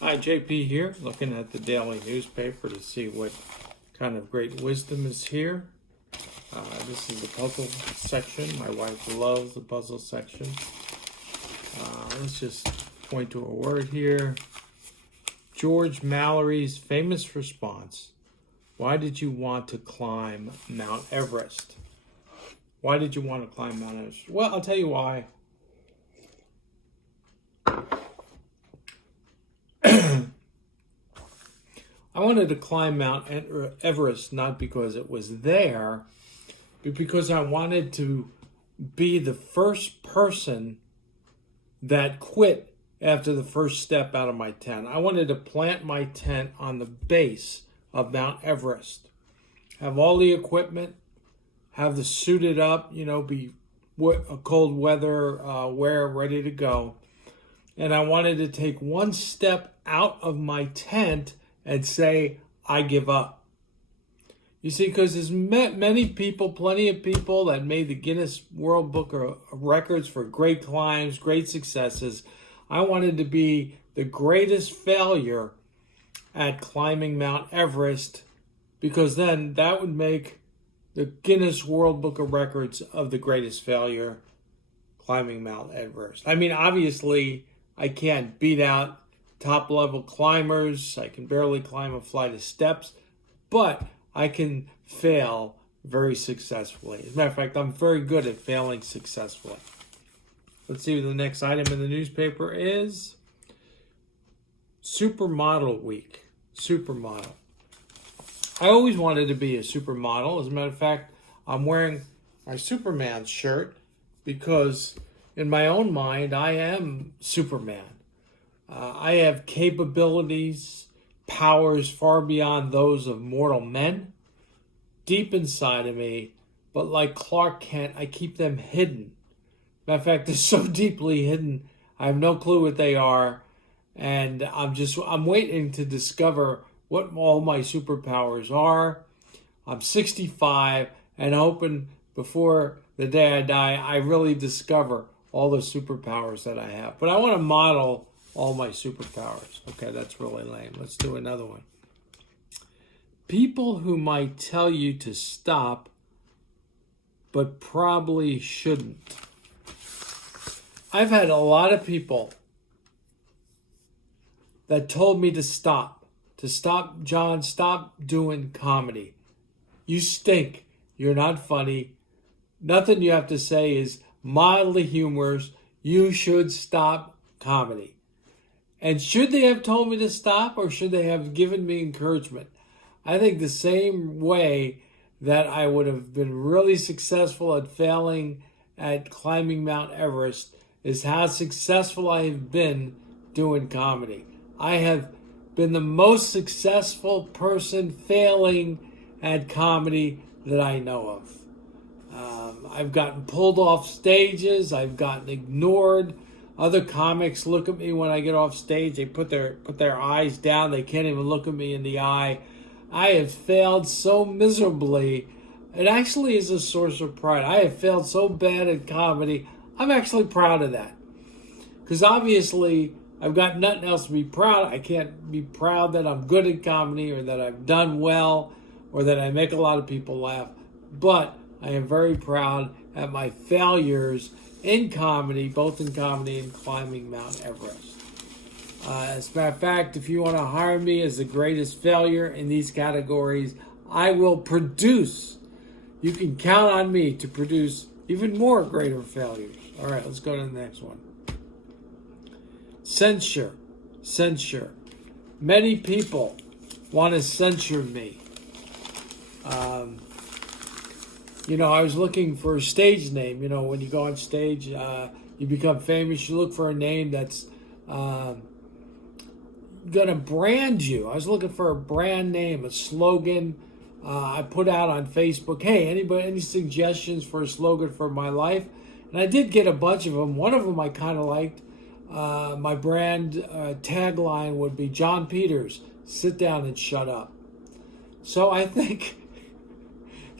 Hi, JP here, looking at the daily newspaper to see what kind of great wisdom is here. This is the puzzle section. My wife loves the puzzle section. Let's just point to a word here. George Mallory's famous response. Why did you want to climb Mount Everest? Why did you want to climb Mount Everest? Well, I'll tell you why. I wanted to climb Mount Everest not because it was there, but because I wanted to be the first person that quit after the first step out of my tent. I wanted to plant my tent on the base of Mount Everest, have all the equipment, have the suited up, be a cold weather wear ready to go. And I wanted to take one step out of my tent and say, I give up. You see, because there's many people, plenty of people that made the Guinness World Book of Records for great climbs, great successes. I wanted to be the greatest failure at climbing Mount Everest, because then that would make the Guinness World Book of Records of the greatest failure climbing Mount Everest. I mean, obviously, I can't beat out top-level climbers. I can barely climb a flight of steps, but I can fail very successfully. As a matter of fact, I'm very good at failing successfully. Let's see what the next item in the newspaper is. Supermodel Week. Supermodel. I always wanted to be a supermodel. As a matter of fact, I'm wearing my Superman shirt because in my own mind, I am Superman. I have capabilities, powers far beyond those of mortal men, deep inside of me, but like Clark Kent, I keep them hidden. Matter of fact, they're so deeply hidden, I have no clue what they are, and I'm waiting to discover what all my superpowers are. I'm 65, and hoping before the day I die, I really discover all the superpowers that I have. But I want to model all my superpowers. Okay, that's really lame. Let's do another one. People who might tell you to stop, but probably shouldn't. I've had a lot of people that told me to stop. John, stop doing comedy. You stink. You're not funny. Nothing you have to say is mildly humorous. You should stop comedy. And should they have told me to stop, or should they have given me encouragement? I think the same way that I would have been really successful at failing at climbing Mount Everest is how successful I have been doing comedy. I have been the most successful person failing at comedy that I know of. I've gotten pulled off stages. I've gotten ignored. Other comics look at me when I get off stage. They put their eyes down. They can't even look at me in the eye. I have failed so miserably. It actually is a source of pride. I have failed so bad at comedy. I'm actually proud of that. Because obviously, I've got nothing else to be proud of. I can't be proud that I'm good at comedy or that I've done well or that I make a lot of people laugh. But I am very proud at my failures in comedy, both in comedy and climbing Mount Everest. As a matter of fact, if you want to hire me as the greatest failure in these categories, I will produce. You can count on me to produce even more greater failures. All right, let's go to the next one. Censure. Censure. Many people want to censure me. I was looking for a stage name. When you go on stage, you become famous, you look for a name that's going to brand you. I was looking for a brand name, a slogan. I put out on Facebook, hey, any suggestions for a slogan for my life? And I did get a bunch of them. One of them I kind of liked. My brand tagline would be, John Peters, sit down and shut up. So I think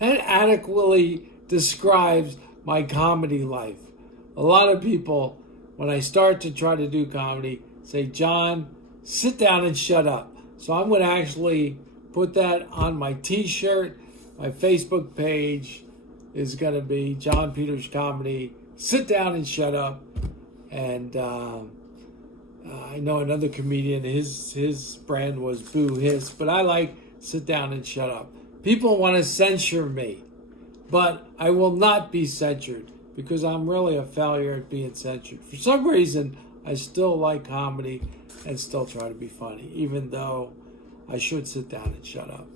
that adequately describes my comedy life. A lot of people, when I start to try to do comedy, say, John, sit down and shut up. So I'm going to actually put that on my t-shirt. My Facebook page is going to be John Peters Comedy, sit down and shut up. And I know another comedian, his brand was Boo Hiss, but I like sit down and shut up. People want to censure me, but I will not be censored because I'm really a failure at being censored. For some reason, I still like comedy and still try to be funny, even though I should sit down and shut up.